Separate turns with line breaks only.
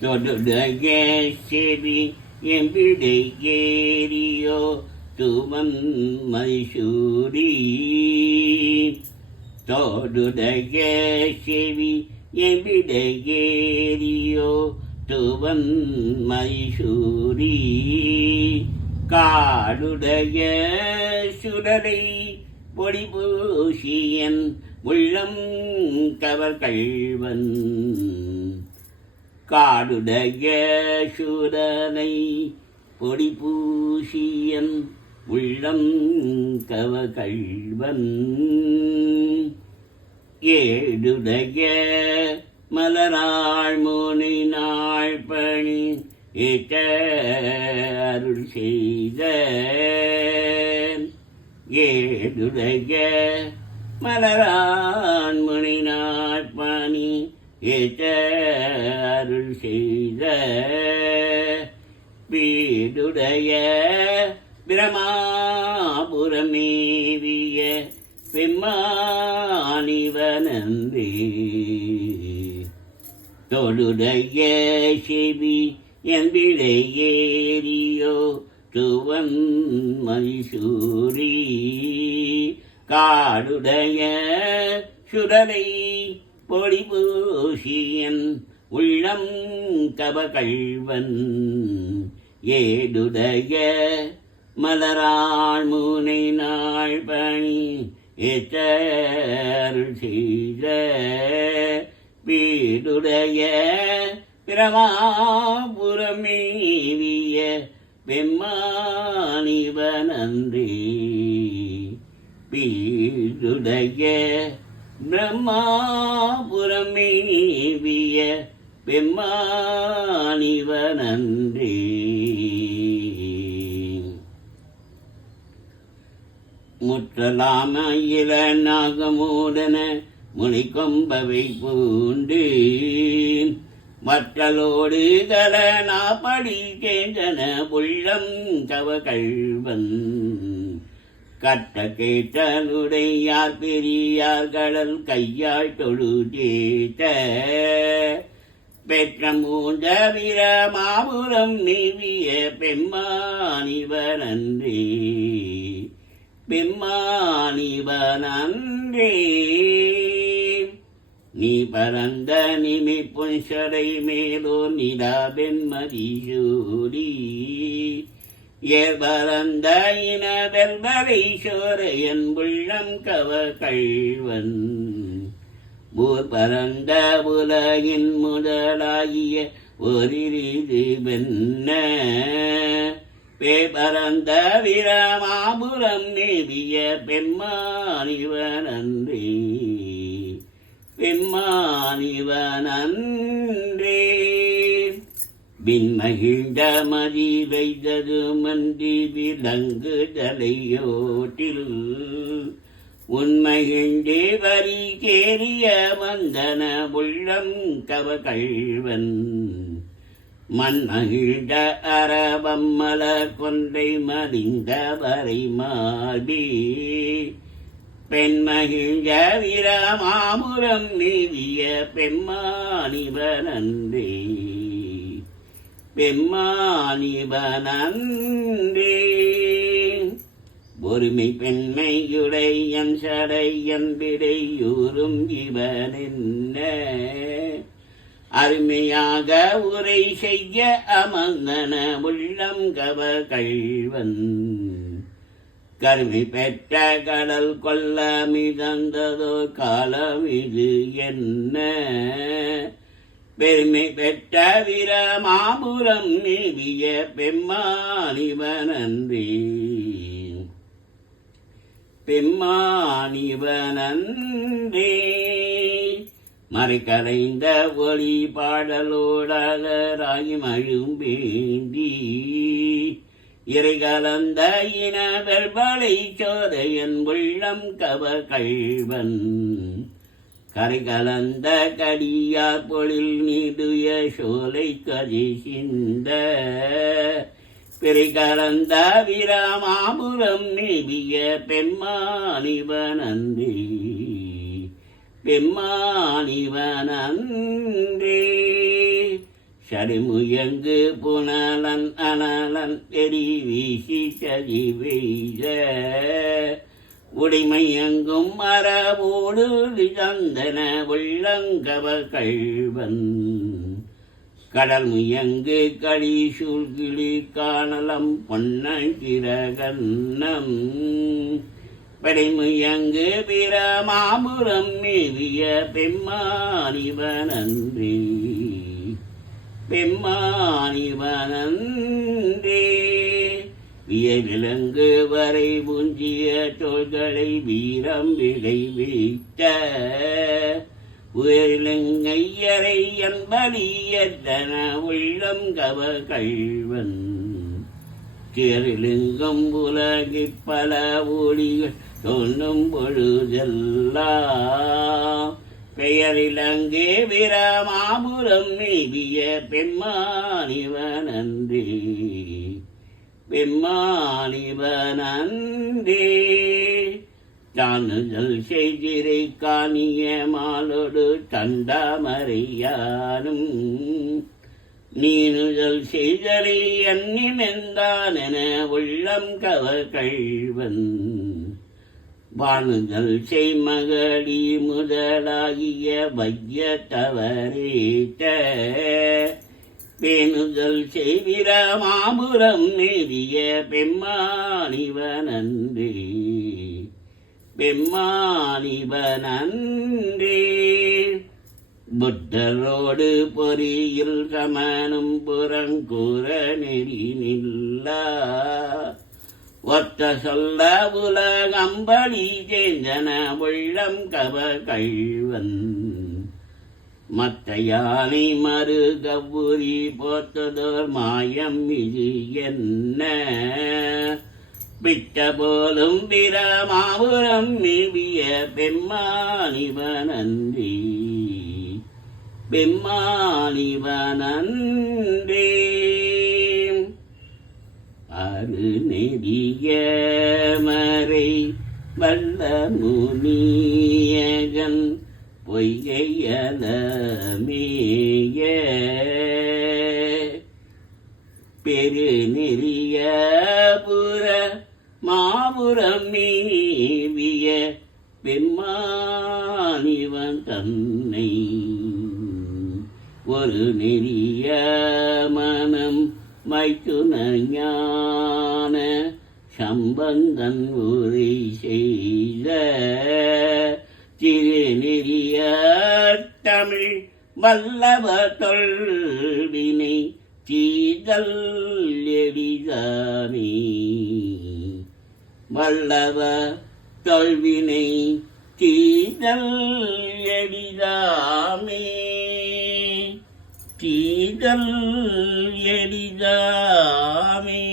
தொடுடைய செவி எம்பிடை ஏரியோ துவன் மைசூரி. தோடுடைய செவி எம்பிடை ஏரியோ துவம் மைசூரி. காடுடைய சுடரை பொடி பூசியன் உள்ளம் கவர் கழ்வன் காடுடைய சூரனை பொடி பூசியன் உள்ளம் கவ கள்வன் ஏடுடைய மலராள் முனை நாள் பணி ஏற்ற அருள் செய்த ஏடுடைய மலரான் முனை ஏற்ற அருள் செய்த வீடுடைய பிரமாபுரமேவிய பெம்மானிவனன்றே தொடுடைய செவி என்பிடை ஏரியோ துவன் மைசூரி காடுடைய சுடலை பொடி பூசியன் உள்ளம் கவகழ்வன் ஏடுடைய மலராள் மூனை நாள் பணி ஏற்றருள் வீடுடைய பிரமாபுரமேவிய பெம்மானிவனன்றே வீடுடைய பிரம்மாபுரமேவிய பெம்மானிவனன்றே முற்றலாம இள நாகமூடன முனிக்கொம்பவை பூண்டு மற்றலோடு கலனாப்படி கேந்தன உள்ளம் கவ கழ்வன் கட்ட கேட்டனுடையார் பெரியார் கடல் கையாள் தொழுதேத்த. பெற்ற மூன்ற வீர மாபுரம் நீவிய பெம்மானிவரன்றே பெம்மானிவனன்றே நீ பரந்த நிமி பொன்சடை மேலோ நிலா வெண்மதி சூடி ஏர் பரந்த இன வெல்வரை உள்ளம் கவ கள்வன் ஊர் பரந்த உலகின் முதலாகிய ஒரிரிது வெண்ண பேபரந்த விரமாபுரம் நேவிய பெம்மானிவனன்றே பெண்மானிவனன்றே. விண்மகிழ்ந்த மதி வைத்தது மந்தி விலங்கு தலையோட்டில் உண்மகிழ்ந்தே வரி கேறிய வந்தன உள்ளம் கவகழ்வன் மண்மகிழ்ந்த அரபம் மலர் கொன்றை மலிந்த வரை மாபி பெண்மகிழ்ந்த வீரமாபுரம் நீதிய பெம்மானிவனன்றே பெம்மானிவனன்றே. ஒருமை பெண்மையுடையன் சடையன் விடையூறும் இவனென்ன. அருமையாக உரை செய்ய அமர்ந்தன உள்ளம் கவ கழ்வன் கருமை பெற்ற கடல் கொல்ல மிதந்ததோ காலம் இது என்ன? பெருமை பெற்ற வீர மாபுரம் நீவிய பெம்மானிவனன்றே. பெம்மானிவனன்றே. மறைக்கரைந்த ஒளி பாடலோடாக ராகி வேண்டி இறை கலந்த இன வெல்பலை சோதையன் உள்ளம் கவ கழ்வன் கரைகலந்த கடியார் பொழில் நீடுய சோலை கதி சிந்த பிறை கலந்த வீரமாபுரம் நீவிய பெம்மானிவனன்றே பெம்மானிவனன்றே சரிமுயங்கு புனலன் அனலன் எரி வீசி சதி வெய்த உடைமையங்கும் மரபோடு சந்தன உள்ளங்கவகழ்வன் கடல் முயங்கு களி சூழ்கிளி காணலம் பொன்னகிரகன்னம் படைமுயங்கு பிற மாபுரம் மீறிய பெம்மானிவனன்றி. பெம்மானிவனன்றே வியவிலங்கு வரை முஞ்சிய தோள்களை வீரம் விளை வீட்ட உயரிலங்கையரை என்பலியத்தன உள்ளம் கவ கழ்வன் தேரிலிங்கம் உலகிப் பல ஒளிகள் தோன்றும் பொழுதெல்லாம். பெயரிலங்கே வீரமாபுரம் நீவிய பெம்மானிவனன்றே பெம்மானிவனன்றே தானுதல் செய்திரை காணிய மாலோடு தண்டாமறையானும். நீனுதல் செய்தலை எண்ணிமெந்தானென உள்ளம் கவ கழ்வன். வானுதல் செய்மகளி முதலாகிய வைய தவறேட்ட பேணுதல் செய்விர மாபுரம் நெறிய பெம்மானிவனன்றே. பெம்மானிவனன்றே. புத்தரோடு பொறியில் சமனும் புறங்கூற நெறி நில்லா. ஒத்த சொல்ல உலகம்பளி சேந்தன உள்ளம் கவ கழ்வன். மத்த யானை மறு போத்ததோர் மாயம் இது என்ன? பிட்ட போலும் பிற மாபுரம் நிவிய பெம்மானிவனன்றி. பெம்மானிவனன்றே. அரு நெறிய மறை வல்ல முனியகன் பொய்கையல பெருநெறிய புற மாபுரம் மீவிய பெம்மானிவன் தன்னை. ஒரு நெறிய மனம் மைத்துன ஞான சம்பந்தன் உரை செய்த திருநெறிய தமிழ் வல்லவ தொல்வினை தீதல் எளிதானே வல்லவ தொல்வினை தீதல் எளிதாமே தீதல் எளிதாமே